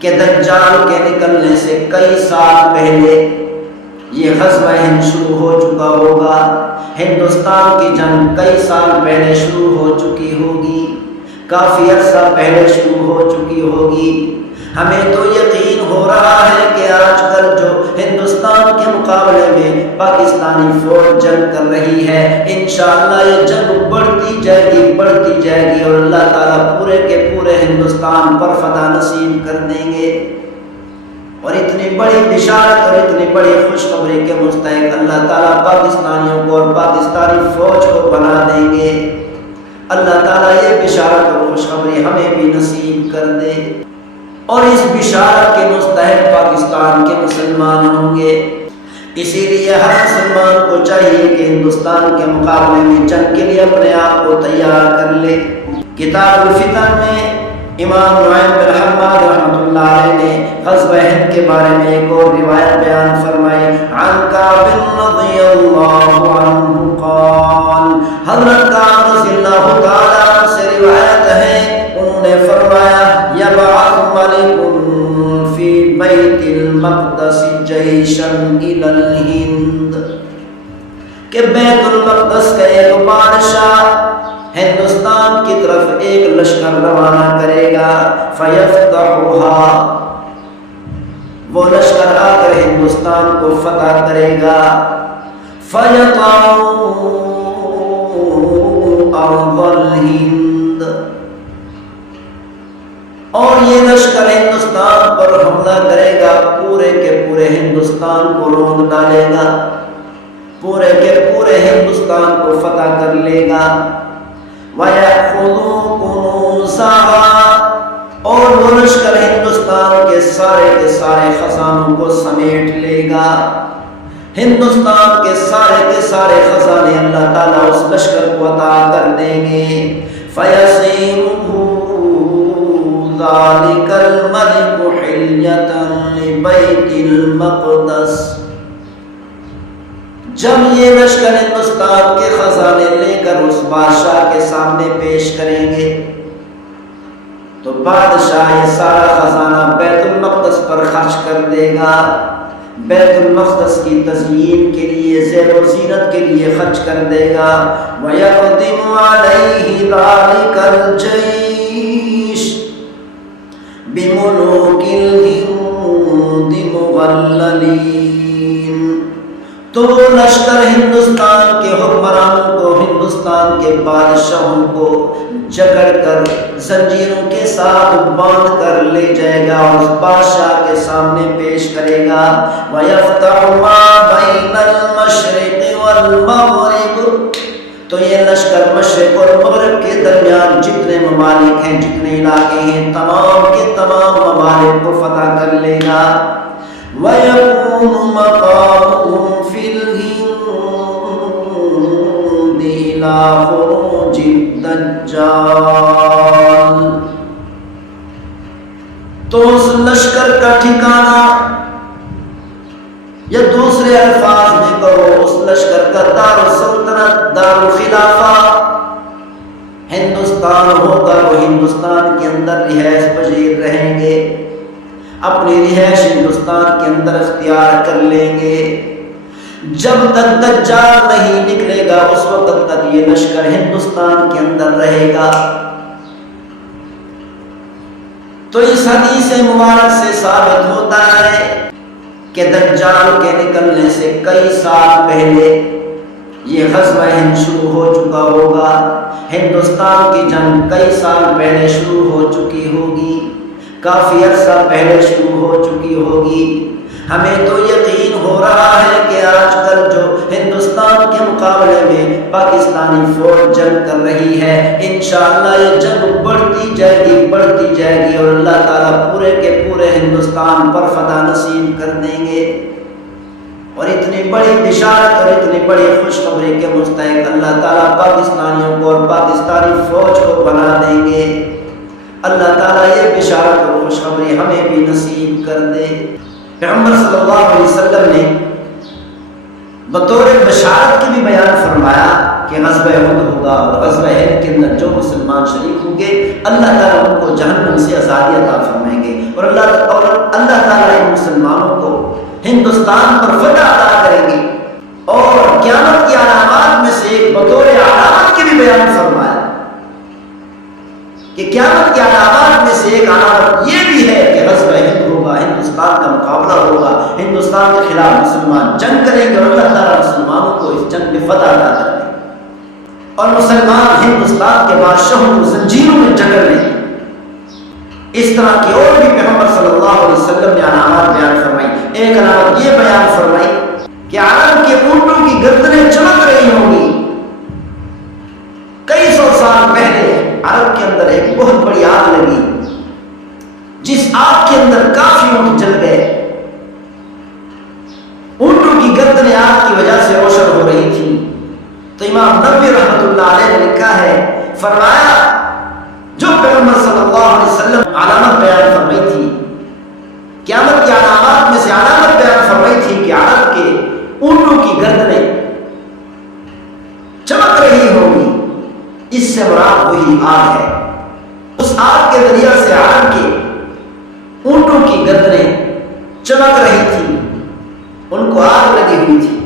کہ دجال کے نکلنے سے کئی سال پہلے یہ غزوہ ہند شروع ہو چکا ہوگا، ہندوستان کی جنگ کئی سال پہلے شروع ہو چکی ہوگی، کافی عرصہ پہلے شروع ہو چکی ہوگی۔ ہمیں تو یقین ہو رہا ہے کہ آج کل جو ہندوستان کے مقابلے میں پاکستانی فوج جنگ کر رہی ہے، انشاءاللہ یہ جنگ بڑھتی جائے گی اور اللہ تعالیٰ پورے کے پورے ہندوستان پر فتح نصیب کر دیں گے۔ اور اتنی بڑی بشارت اور اتنی بڑی خوشخبری کے مستحق اللہ تعالیٰ پاکستانیوں کو اور پاکستانی فوج کو بنا دیں گے۔ اللہ تعالیٰ یہ بشارت اور خوشخبری ہمیں بھی نصیب کر دے، اور اس بشارت کے مستحق پاکستان کے مسلمان ہوں گے۔ اسی لیے ہر مسلمان کو چاہیے کہ ہندوستان کے مقابلے میں جنگ کے لیے اپنے آپ کو تیار کر لے۔ کتاب الفتن میں امام نعیم بن حماد رحمۃ اللہ علیہ نے غزوہ ہند کے بارے میں ایک اور روایت بیان فرمائی۔ عن کعب رضی اللہ عنہ قال، حضرت کعب رضی اللہ تعالیٰ عنہ سے روایت ہے، انہوں نے فرمایا یبعث ملک فی بیت المقدس جیشا الی الہند، کہ بیت المقدس کا ایک بادشاہ ہندوستان کی طرف ایک لشکر روانہ کرے گا، فیفتحها، وہ لشکر آ کر ہندوستان کو فتح کرے گا، فیطع ارض الہند، اور یہ لشکر ہندوستان پر حملہ کرے گا، پورے کے پورے ہندوستان کو روند ڈالے گا، پورے کے پورے ہندوستان کو فتح کر لے گا۔ وَيَأْخُذُوا كُنُوزَهَا، اور وہ لشکر ہندوستان کے سارے خزانوں کو سمیٹ لے گا۔ ہندوستان کے سارے خزانے اللہ تعالیٰ اس لشکر کو عطا کر دیں گے۔ فَيَصِيرُ ذَلِكَ الْمَلِكُ حِلْيَةً لِبَيْتِ الْمَقْدَسِ، جب یہ لشکر ہندوستان کے خزانے لے کر اس بادشاہ کے سامنے پیش کریں گے تو بادشاہ یہ سارا خزانہ بیت المقدس پر خرچ کر دے گا، بیت المقدس کی تزئین کے لیے، زیب و زینت کے لیے خرچ کر دے گا۔ وَيَقْدِمُ عَلَيْهِ ذَلِكَ الْجَيْشُ بِمُلُوكِ الْهِنْدِ مُغَلَّلِينَ، تو لشکر ہندوستان کے حکمرانوں کو، ہندوستان کے بادشاہوں کو جکڑ کر زنجیروں کے ساتھ باندھ کر لے جائے گا اور اس بادشاہ کے سامنے پیش کرے گا۔ وَيَفْتَحُ مَا بَيْنَ الْمَشْرِقِ وَالْمَغْرِبِ، تو یہ لشکر مشرق اور مغرب کے درمیان جتنے ممالک ہیں، جتنے علاقے ہیں، تمام کے تمام ممالک کو فتح کر لے گا۔ وَيَكُونُ مَقَامُهُمْ فِي الْهِنْدِ إِلَى خُرُوجِ الدَّجَّالِ، تو اس لشکر کا ٹھکانہ، یا دوسرے الفاظ میں کہو اس لشکر کا دار السلطنت، دار الخلافہ ہندوستان ہوگا، وہ ہندوستان کے اندر رہائش پذیر رہیں گے، اپنی رہائش ہندوستان کے اندر اختیار کر لیں گے۔ جب تک دجال نہیں نکلے گا اس وقت تک یہ لشکر ہندوستان کے اندر رہے گا۔ تو اس حدیث مبارک سے ثابت ہوتا ہے کہ دجال کے نکلنے سے کئی سال پہلے یہ غزوہ ہند شروع ہو چکا ہوگا، ہندوستان کی جنگ کئی سال پہلے شروع ہو چکی ہوگی، کافی عرصہ پہلے شروع ہو چکی ہوگی۔ ہمیں تو یقین ہو رہا ہے کہ آج کل جو ہندوستان کے مقابلے میں پاکستانی فوج جنگ کر رہی ہے، انشاءاللہ یہ جنگ بڑھتی جائے گی اور اللہ تعالیٰ پورے کے پورے ہندوستان پر فتح نصیب کر دیں گے۔ اور اتنی بڑی بشارت اور اتنی بڑی خوشخبری کے مستحق اللہ تعالیٰ پاکستانیوں کو اور پاکستانی فوج کو بنا دیں گے۔ اللہ تعالیٰ یہ بشارت اور خوشخبری ہمیں بھی نصیب کر دے۔ پیغمبر صلی اللہ علیہ وسلم نے بطور بشارت کی بھی بیان فرمایا کہ غزوہ احد ہوگا، اور غزوہ احد کے اندر جو مسلمان شریک ہوں گے اللہ تعالیٰ ان کو جہنم سے آزادی عطا فرمائیں گے، اور اللہ علامت یہ بھی ہے کہ غزوہ ہند ہوگا، ہندوستان کا مقابلہ ہوگا، ہندوستان کے خلاف مسلمان جنگ کریں گے اور اللہ تعالیٰ مسلمانوں کو اس جنگ میں فتح عطا کر دے اور مسلمان ہندوستان کے بادشاہوں کو زنجیروں میں جکڑ لیں۔ اس طرح کی اور بھی پیغمبر صلی اللہ علیہ وسلم نے علامات بیان فرمائی۔ ایک علامت یہ بیان فرمائی کہ عرب کے اونٹوں کی گردنیں چمک رہی ہوں گی۔ کئی سو سال پہلے عرب کے اندر ایک بہت بڑی آگ لگی، جس آگ کے اندر کافی اونٹ جل گئے، اونٹوں کی گردنیں آگ کی وجہ سے روشن ہو رہی تھی۔ تو امام نبوی رحمۃ اللہ علیہ نے لکھا ہے، فرمایا جو پیغمبر صلی اللہ علیہ وسلم علامت بیان فرمائی تھی، قیامت کی علامات میں سے علامت بیان فرمائی تھی کہ عرب کے اونٹوں کی گردنیں چمک رہی ہوگی، اس سے مراد وہی آگ ہے۔ اس آگ کے ذریعے سے عرب کے اونٹوں کی گردنیں چمک رہی تھی، ان کو آگ لگی ہوئی تھی۔